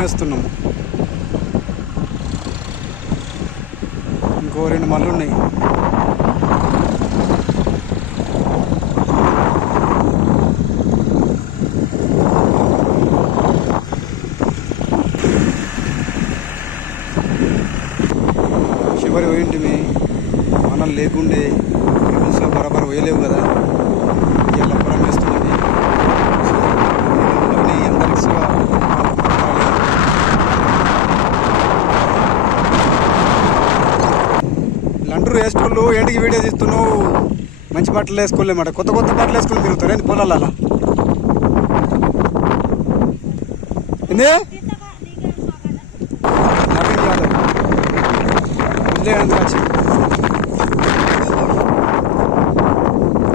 వేస్తున్నాము. ఇంకో రెండు మళ్ళీ ఉన్నాయి చివరి పోయింటిమి. మనం లేకుండే. బరాబర్ వేయలేవు కదా. అంటారు వేసుకోళ్ళు ఏంటికి వీడియో తీస్తున్నావు? మంచి బట్టలు వేసుకోలేమాట కొత్త కొత్త బట్టలు వేసుకుని తిరుగుతారు. ఏంటి పొలాల ఏంది? నవీన్ యాదవ్.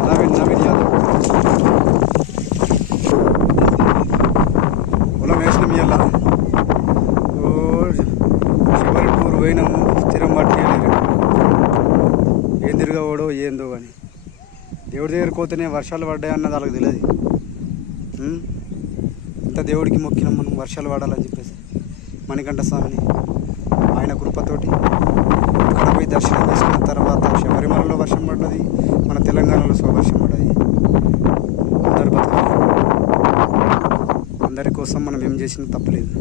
నవీన్ నవీన్ యాదవ్. పొలం వేసినాం ఇవాళ చివరి టూర్ పోయినాము. స్థిరం పట్టుకెళ్ళారు ఏం తిరగవడో ఏందో అని దేవుడి దగ్గరికి పోతేనే వర్షాలు పడ్డాయన్నది వాళ్ళకి తెలియదు ఇంత దేవుడికి మొక్కిన మనం వర్షాలు పడాలని చెప్పేసి మణికంఠ స్వామిని ఆయన కృపతోటి అక్కడ పోయి దర్శనం చేసుకున్న తర్వాత శబరిమలలో వర్షం పడ్డది మన తెలంగాణలో సో వర్షం పడ్డది. అందరు అందరి కోసం మనం ఏం చేసినా తప్పలేదు.